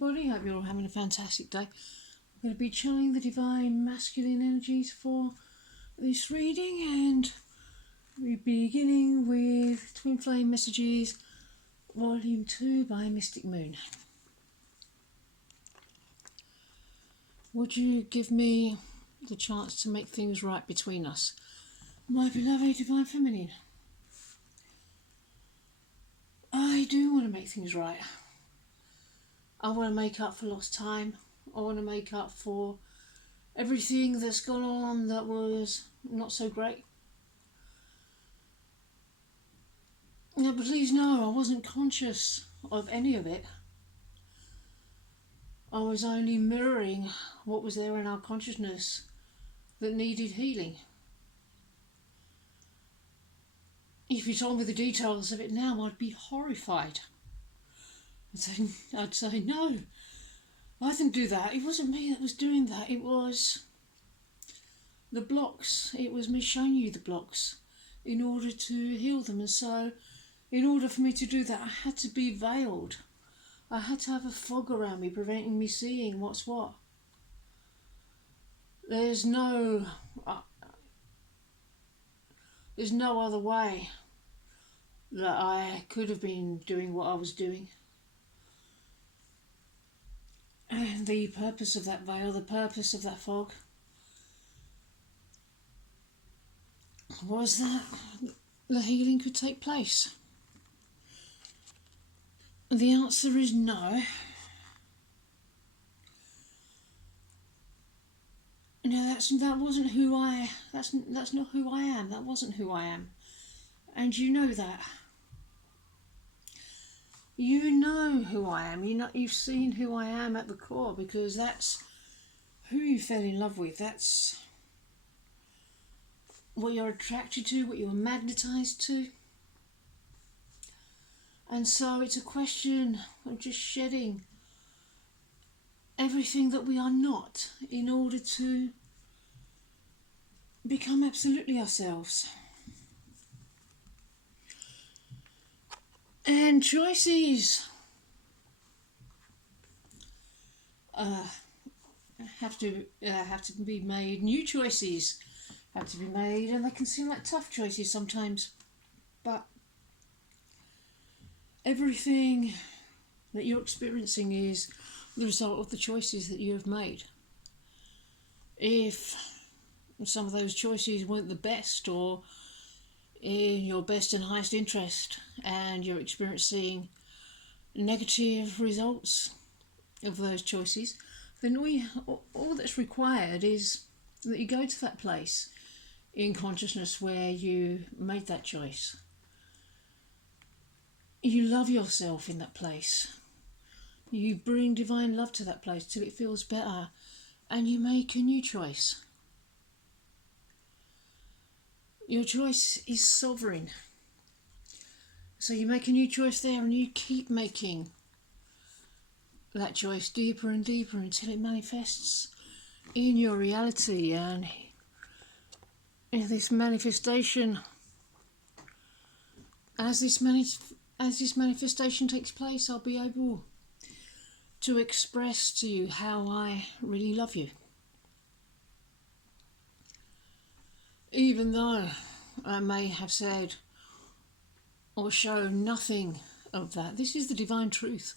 everybody. Hope you're all having a fantastic day. I'm going to be channeling the divine masculine energies for this reading, and we'll be beginning with Twin Flame Messages Volume 2 by Mystic Moon. Would you give me the chance to make things right between us, my beloved divine feminine? I do want to make things right. I want to make up for lost time. I want to make up for everything that's gone on that was not so great. Now, please know, I wasn't conscious of any of it. I was only mirroring what was there in our consciousness that needed healing. If you told me the details of it now, I'd be horrified. I'd say, no, I didn't do that. It wasn't me that was doing that. It was the blocks. It was me showing you the blocks in order to heal them. And so, in order for me to do that, I had to be veiled. I had to have a fog around me, preventing me seeing what's what. There's no other way that I could have been doing what I was doing. And the purpose of that veil, the purpose of that fog, was that the healing could take place. The answer is no. No, that wasn't who I. That's not who I am. That wasn't who I am, and you know that. You know who I am. You've seen who I am at the core, because that's who you fell in love with. That's what you're attracted to, what you're magnetized to. And so it's a question of just shedding everything that we are not in order to become absolutely ourselves. And choices have to be made. New choices have to be made, and they can seem like tough choices sometimes. But everything that you're experiencing is the result of the choices that you have made. If some of those choices weren't the best, or in your best and highest interest, and you're experiencing negative results of those choices, then all that's required is that you go to that place in consciousness where you made that choice. You love yourself in that place. You bring divine love to that place till it feels better, and you make a new choice. Your choice is sovereign. So you make a new choice there, and you keep making that choice deeper and deeper until it manifests in your reality. And in this manifestation, as this manifestation takes place, I'll be able to express to you how I really love you. Even though I may have said or shown nothing of that, this is the divine truth.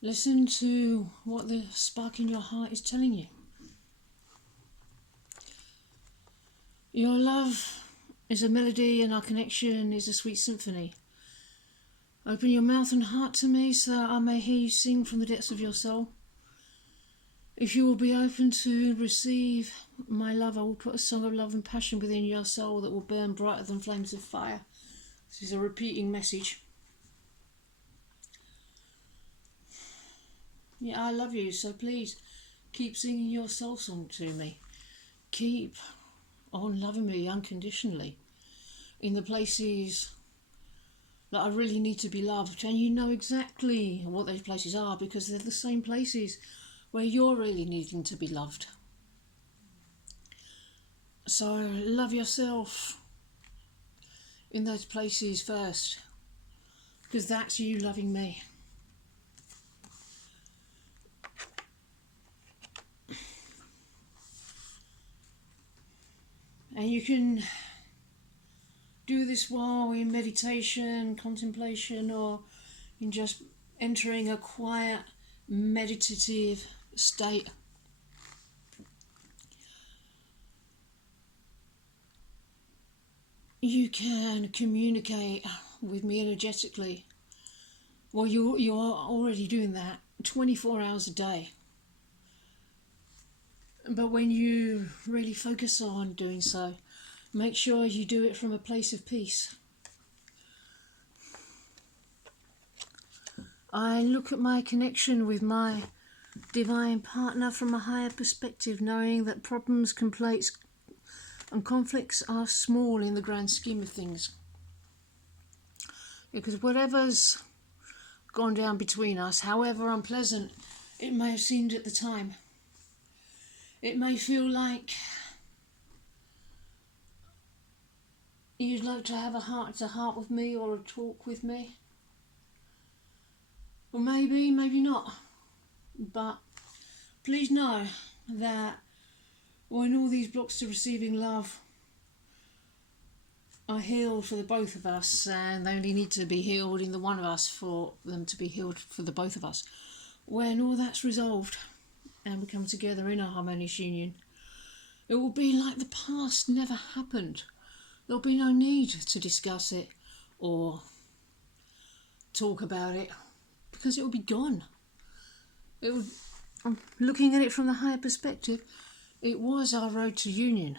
Listen to what the spark in your heart is telling you. Your love is a melody, and our connection is a sweet symphony. Open your mouth and heart to me so that I may hear you sing from the depths of your soul. If you will be open to receive my love, I will put a song of love and passion within your soul that will burn brighter than flames of fire. This is a repeating message. Yeah, I love you, so please keep singing your soul song to me. Keep on loving me unconditionally in the places that I really need to be loved. And you know exactly what those places are, because they're the same places where you're really needing to be loved. So love yourself in those places first, because that's you loving me. And you can do this while in meditation, contemplation, or in just entering a quiet, meditative state. You can communicate with me energetically. Well, you are already doing that 24 hours a day. But when you really focus on doing so, make sure you do it from a place of peace. I look at my connection with my divine partner from a higher perspective, knowing that problems, complaints, and conflicts are small in the grand scheme of things. Because whatever's gone down between us, however unpleasant it may have seemed at the time, it may feel like you'd like to have a heart-to-heart with me or a talk with me. Or maybe not. But please know that when all these blocks to receiving love are healed for the both of us, and they only need to be healed in the one of us for them to be healed for the both of us, when all that's resolved and we come together in a harmonious union, it will be like the past never happened. There'll be no need to discuss it or talk about it, because it will be gone. I'm looking at it from the higher perspective. It was our road to union,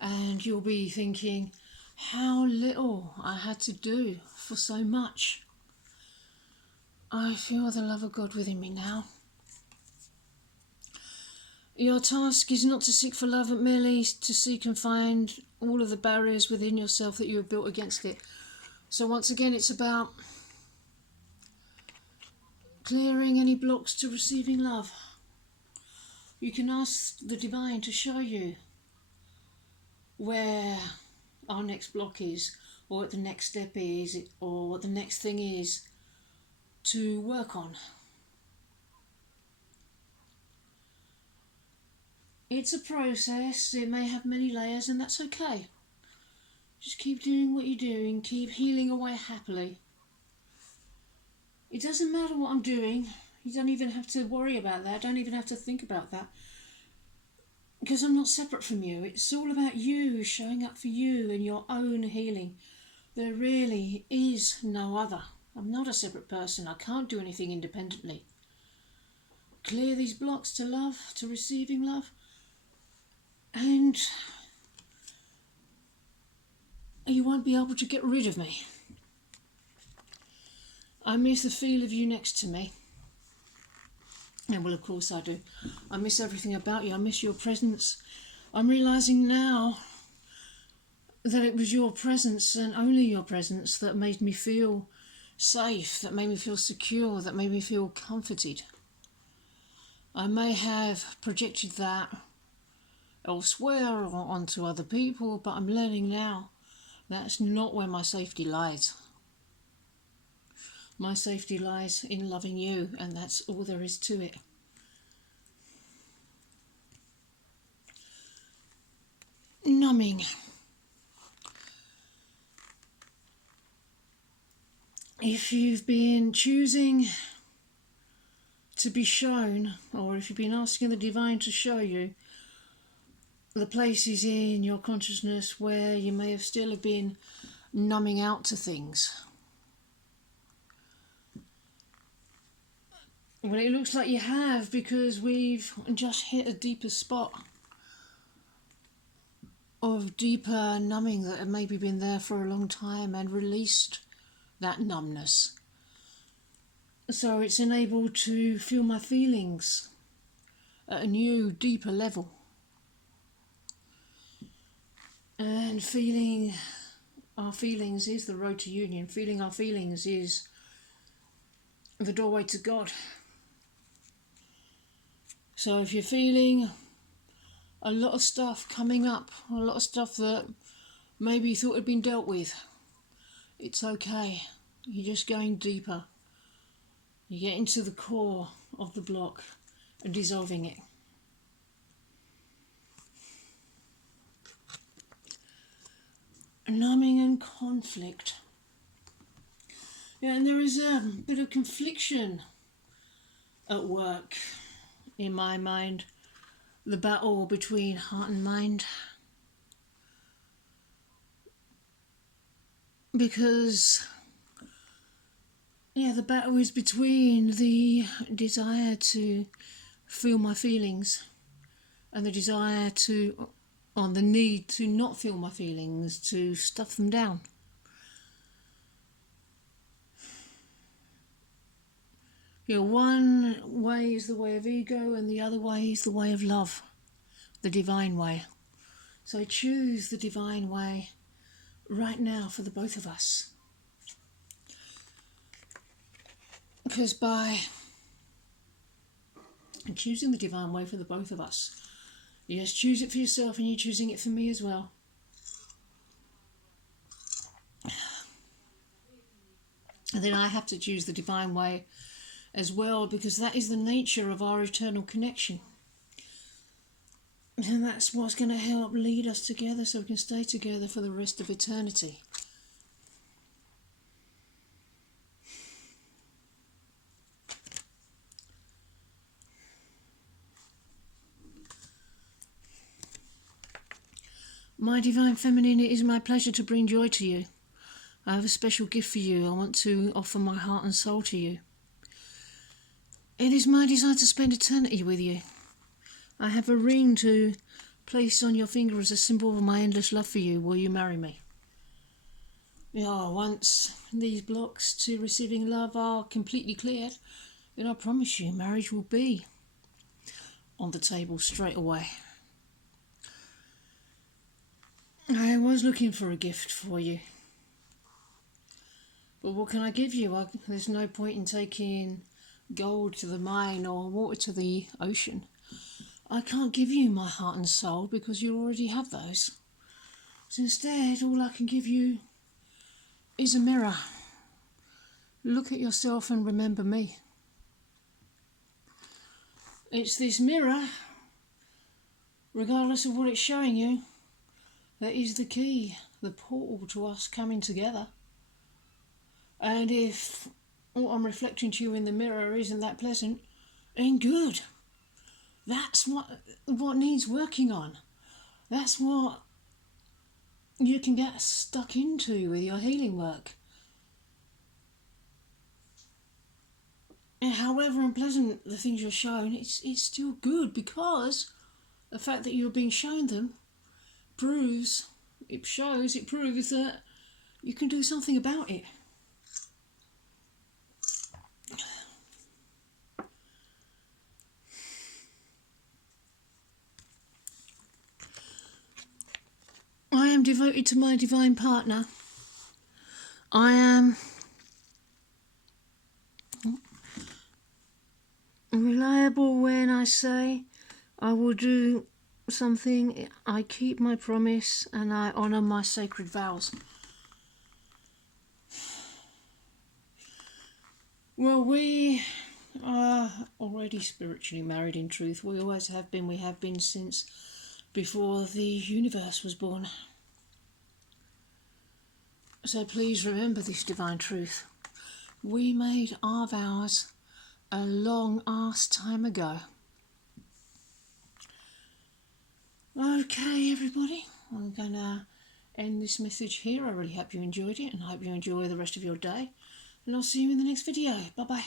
and you'll be thinking how little I had to do for so much. I feel the love of God within me now. Your task is not to seek for love, but merely to seek and find all of the barriers within yourself that you have built against it. So once again, it's about clearing any blocks to receiving love. You can ask the divine to show you where our next block is, or what the next step is, or what the next thing is to work on. It's a process. It may have many layers, and that's okay. Just keep doing what you're doing. Keep healing away happily. It doesn't matter what I'm doing. You don't even have to worry about that. Don't even have to think about that. Because I'm not separate from you. It's all about you showing up for you and your own healing. There really is no other. I'm not a separate person. I can't do anything independently. Clear these blocks to love, to receiving love. And you won't be able to get rid of me. I miss the feel of you next to me. And well, of course I do. I miss everything about you. I miss your presence. I'm realising now that it was your presence and only your presence that made me feel safe, that made me feel secure, that made me feel comforted. I may have projected that elsewhere or onto other people, but I'm learning now that's not where my safety lies. My safety lies in loving you, and that's all there is to it. Numbing. If you've been choosing to be shown, or if you've been asking the divine to show you the places in your consciousness where you may have still have been numbing out to things, well, it looks like you have, because we've just hit a deeper spot of deeper numbing that had maybe been there for a long time and released that numbness. So it's enabled to feel my feelings at a new, deeper level. And feeling our feelings is the road to union. Feeling our feelings is the doorway to God. So if you're feeling a lot of stuff coming up, a lot of stuff that maybe you thought had been dealt with, it's okay. You're just going deeper. You get into the core of the block and dissolving it. numbing and conflict. Yeah, and there is a bit of confliction at work in my mind. The battle between heart and mind. Because, yeah, the battle is between the desire to feel my feelings and the desire to, on the need to not feel my feelings, to stuff them down. You know, one way is the way of ego and the other way is the way of love, the divine way. So choose the divine way right now for the both of us. Because by choosing the divine way for the both of us, yes, choose it for yourself and you're choosing it for me as well. And then I have to choose the divine way as well, because that is the nature of our eternal connection. And that's what's going to help lead us together so we can stay together for the rest of eternity. My Divine Feminine, it is my pleasure to bring joy to you. I have a special gift for you. I want to offer my heart and soul to you. It is my desire to spend eternity with you. I have a ring to place on your finger as a symbol of my endless love for you. Will you marry me? Yeah, once these blocks to receiving love are completely cleared, then I promise you marriage will be on the table straight away. I was looking for a gift for you. But what can I give you? There's no point in taking gold to the mine or water to the ocean. I can't give you my heart and soul because you already have those. So instead, all I can give you is a mirror. Look at yourself and remember me. It's this mirror, regardless of what it's showing you, that is the key, the portal to us coming together. And if what I'm reflecting to you in the mirror isn't that pleasant, then good. That's what needs working on. That's what you can get stuck into with your healing work. And however unpleasant the things you're shown, it's still good, because the fact that you're being shown them proves that you can do something about it. I am devoted to my divine partner. I am reliable when I say I will do something. I keep my promise and I honour my sacred vows. Well, we are already spiritually married in truth. We always have been. We have been since before the universe was born. So please remember this divine truth. We made our vows a long ass time ago. Okay, everybody, I'm going to end this message here. I really hope you enjoyed it and I hope you enjoy the rest of your day. And I'll see you in the next video. Bye-bye.